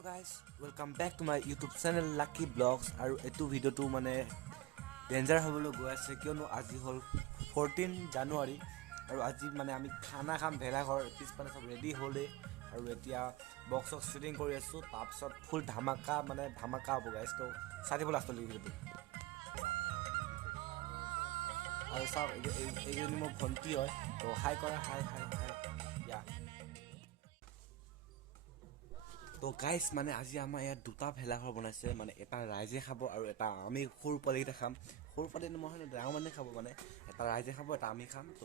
Hello guys, welcome back to my YouTube channel Lucky Vlogs আৰু এটো ভিডিওটো মানে ডেঞ্জাৰ হ'বলৈ গৈ আছে কিয়নো আজি হল 14 জানুৱাৰী আৰু আজি মানে আমি খানা খাম ভেলাঘৰ পিছপানে সব ৰেডি হ'লে আৰু এতিয়া বক্স শুটিং কৰি আছো তাৰপিছত ফুল ধামাকা মানে ধামাকা হ'ব গাইস তো সাথীবোৰ লাষ্টৰ ভিডিওটো আৰু সব এইজনী মোৰ ভন্টি হয় তো হাই কৰা হাই ইয়া তো গাইস মানে আজি আমাৰ ইয়াত দুটা ভেলাঘৰ বনাইছে মানে এটা ৰাইজে খাব আৰু এটা আমি সৰু পোৱালিটা খাম সৰু পোৱালি নহয় ডাঙৰ মানুহে খাব মানে এটা ৰাইজে খাব এটা আমি খাম তো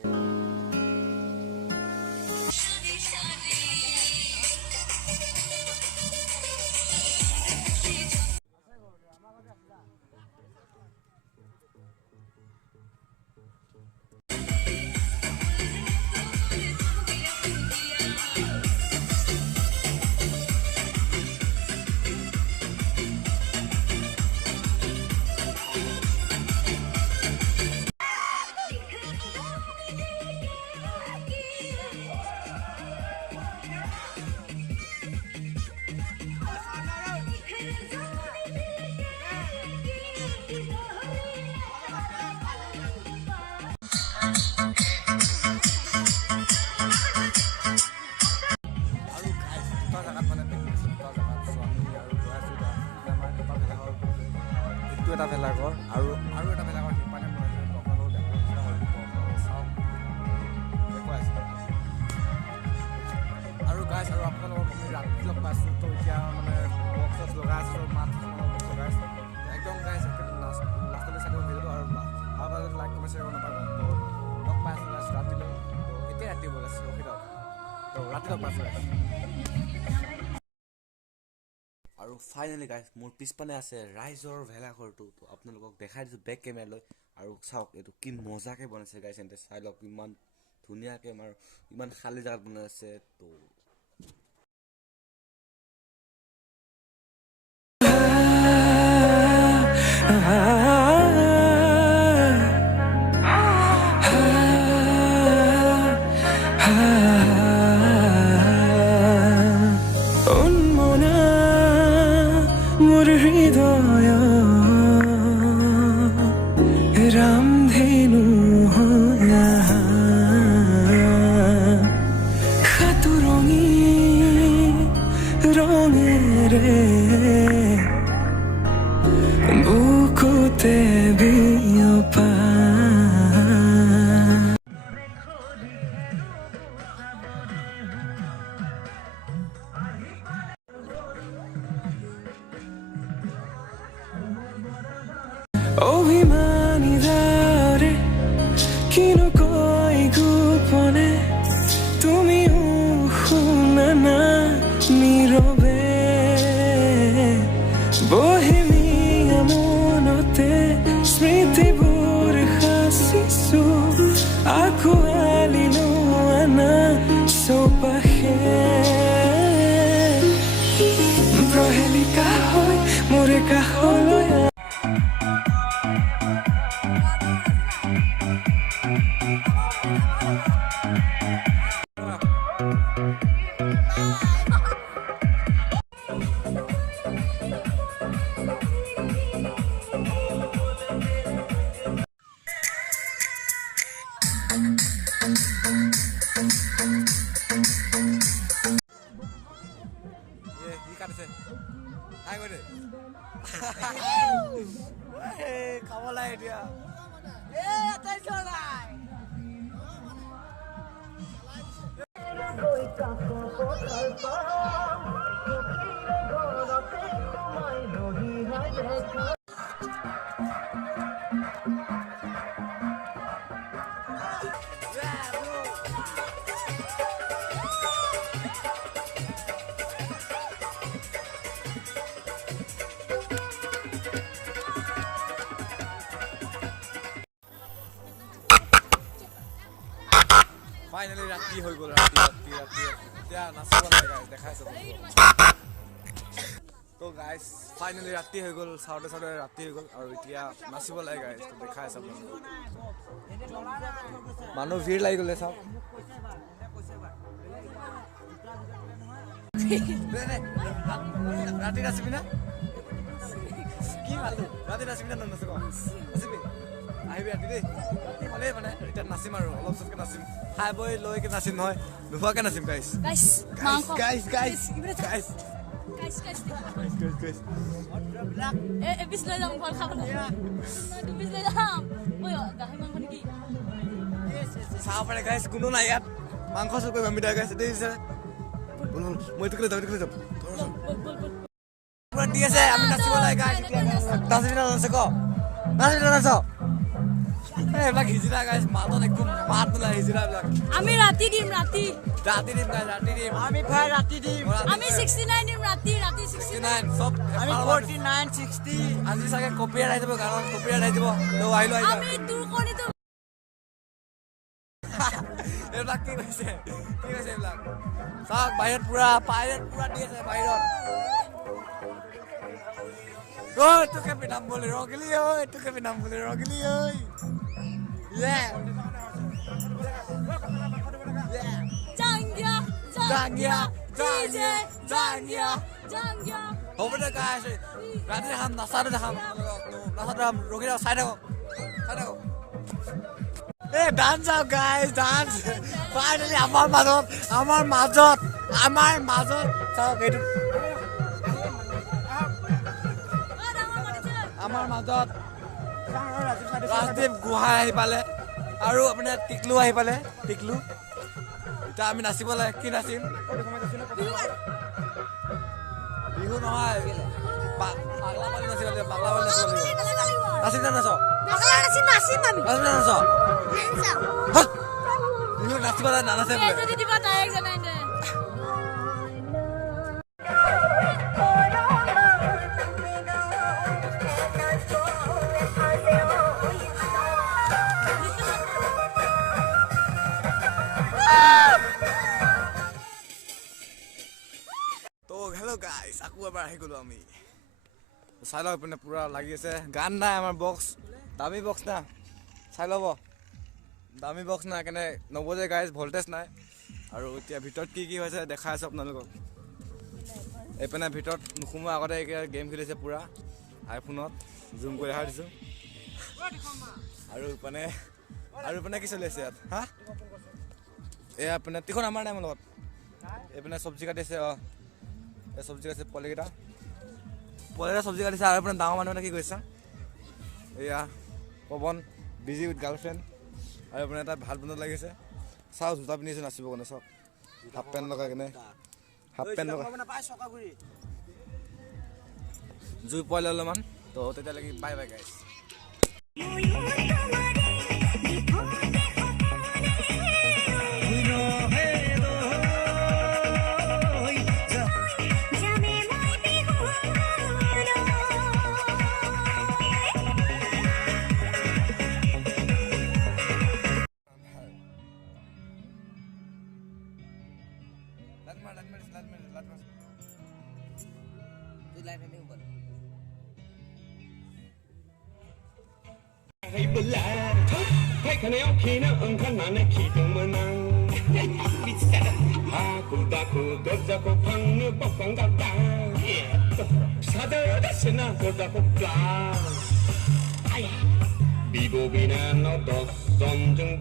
এটা ভেলাঘৰ আৰু এটা ভেলাঘৰ সিপানে বনাইছে আপোনালোকৰ দেখাইছে আৰু গাইছ আৰু আপোনালোকক আমি ৰাতি লগ পাইছোঁ তো এতিয়া মানে বক্স লগাই আছোঁ মাত লগাই আছোঁ একদম গাইছ লাষ্টলৈ চাই ভিডিঅ'টো আৰু আপোনালোকে লাইক কমেণ্ট শ্বেয়াৰ কৰিব নাপাব তো লগ পাই আছোঁ গাইছ ৰাতিলৈ তো এতিয়া ৰাতি হ'ব গাইছ ৰখি দিয়ক তো ৰাতি লগ পাইছোঁ গাইছ আৰু ফাইনেলি গাইছ মোৰ পিছপানে আছে ৰাইজৰ ভেলাঘৰটো তো আপোনালোকক দেখাই দিছোঁ বেক কেমেৰা লৈ আৰু চাওক এইটো কি মজাকৈ বনাইছে গাইছ এন্তে চাই লওক ইমান ধুনীয়াকৈ আমাৰ ইমান খালী জেগাত বনাই আছে তো বুকুতে বিয়পা অভিমানী দাৰে কিনো কৈ গোপনে তুমিও শুনা না নীৰৱে বহিমিয়া মনতে স্মৃতিবোৰ সাঁচিছো আঁকোৱালি লোৱা চৌপাশে প্ৰহেলিকা হৈ মোৰে কাষলৈ খাব লাগে এতিয়া ফাইনেলি ৰাতি হৈ গ'ল ৰাতি এতিয়া নাচিব লাগে গাইছ দেখাইছো তো গাইছ ফাইনেলি ৰাতি হৈ গ'ল চাওঁতে ৰাতি হৈ গ'ল আৰু এতিয়া নাচিব লাগে গাইছ তো দেখাই আছো মানুহ ভিৰ লাগি গ'লে চাওক ৰাতি নাচিবি না কি ভাল ৰাতি নাচিবি না নাচিব নাচিবি আহিবি ৰাতি দেই ৰাতি হ'লেই মানে এতিয়া নাচিম আৰু অলপ চলকে নাচিম খাই বৈ লৈকে নাচিম নহয় নোখোৱাকে নাচিম গাইছ চাব পাৰে গাইছ কোনো নাই ইয়াত মাংস চুৰ কৰিম আমি গাইছ দেই মই এইটো যাম পুৰা দি আছে আমি নাচিব লাগে গাইছ নাচিবি নাচ ক নাচিবি নাচ এইবিলাক হিজিৰা গাইছ মাতত একদম মাত নোলাই হিজিৰাবিলাক আমি ৰাতি দিম ৰাতি দিম গাইছ ৰাতি দিম আমি ভাই ৰাতি দিম আমি 69 দিম ৰাতি 69 সব আমি 49 60 আজি চাগে কপিৰাইট আহি যাব গানত কপিৰাইট আহি যাব তো আহিলো আহি আমি তোৰ কণিটো এইবিলাক কি কৈছে এইবিলাক চাওক বাহিৰত পুৰা দি আছে বাহিৰত তোকে পিনাম বুলি ৰগিলি ঐ জাংগিয়া হ'ব দে গাইছ ৰাতি দেখাম নাচাটো দেখাম ৰখি চাই থাকক ডান্স চাওক গাইছ ডান্স ফাইনেলি আমাৰ মাজত চাওক এইটো আমাৰ মাজত ৰাজদীপ গোহাঁই আহি পালে আৰু আপোনাৰ টিকলু আহি পালে এতিয়া আমি নাচিব লাগে কি নাচিম বিহু নহয় পাগলা পালি নাচিব লাগিব নাচিম নে নাচ বিহু নাচিব লাগে নানাচে হেল্ল' গাইছ আকৌ এবাৰ আহি গ'লো আমি চাই লওক পিনে পুৰা লাগি আছে গান নাই আমাৰ বক্স দামী বক্স না চাই ল'ব দামী বক্স নাই কেনে নবজে গাইছ ভল্টেজ নাই আৰু এতিয়া ভিতৰত কি হৈছে দেখাই আছোঁ আপোনালোকক এইপিনে ভিতৰত নোসোমোৱা আগতে গেম খেলিছে পুৰা আইফোনত জুম কৰি দেখাই দিছোঁ আৰু এইপিনে কি চলি আছে ইয়াত হা এয়া পিনে তিখন আমাৰ নাই মোৰ লগত এইপিনে চব্জি কাটিছে এই চব্জি কাটিছে পোৱালিকেইটা চব্জি কাটিছে আৰু আপোনাৰ ডাঙৰ মানুহে কি কৰিছে এয়া পৱন বিজি উইথ গাৰ্লফ্ৰেণ্ড আৰু আপোনাৰ এটা ভাল বন্ধত লাগিছে চাওক জোতা পিন্ধিছে নাচিব কাৰণে চাওক হাফ পেণ্ট লগাই কেনে জুই পোৱালি অলপমান তো তেতিয়ালৈকে বাই গাইছ Hãy subscribe cho kênh Ghiền Mì Gõ để không bỏ lỡ những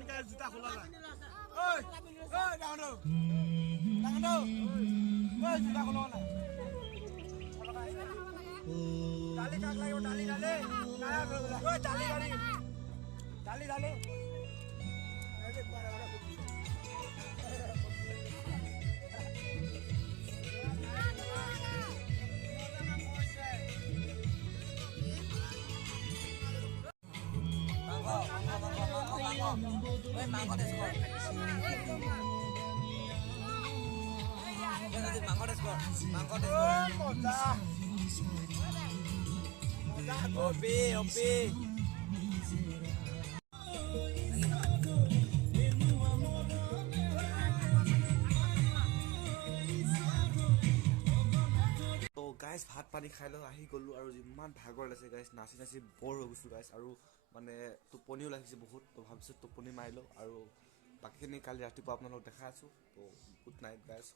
এনেকে জোতা খোলা নাই ঐ ঐ ডাঙৰ ঐ জোতা খোলা নাই ডালি কাক লাগিব ডালি ডালি ঐ ডালি ডালি ডালি তো গাইজ ভাত পানী খাই লৈ আহি গ'লোঁ আৰু যিমান ভাগৰ লাগিছে গাইজ নাচি নাচি বৰ হৈ গৈছোঁ গাইজ আৰু মানে টোপনিও লাগিছে বহুত তো ভাবিছোঁ টোপনি মাৰি লওঁ আৰু বাকীখিনি কালি ৰাতিপুৱা আপোনালোকক দেখাই আছোঁ তো গুড নাইট গাইজ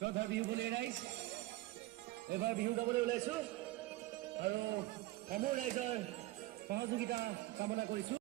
শ্ৰদ্ধা বিহুবলৈ ৰাইজ এবাৰ বিহু গাবলৈ ওলাইছোঁ আৰু সমূহ ৰাইজৰ সহযোগিতা কামনা কৰিছোঁ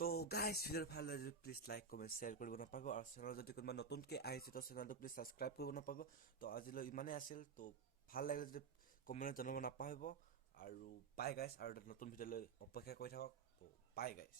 তো গাইজ ভিডিঅ'টো ভাল লাগিলে প্লিজ লাইক কমেণ্ট শ্বেয়াৰ কৰিব নাপাব আৰু চেনেল যদি কোনোবা নতুনকৈ আহিছে তো চেনেলটো প্লিজ ছাবস্ক্ৰাইব কৰিব নাপাব তো আজিলৈ ইমানেই আছিল তো ভাল লাগিলে যদি কমেণ্টত জনাব নাপাহৰিব আৰু বাই গাইজ আৰু এটা নতুন ভিডিঅ'লৈ অপেক্ষা কৰি থাকক তো বাই গাইজ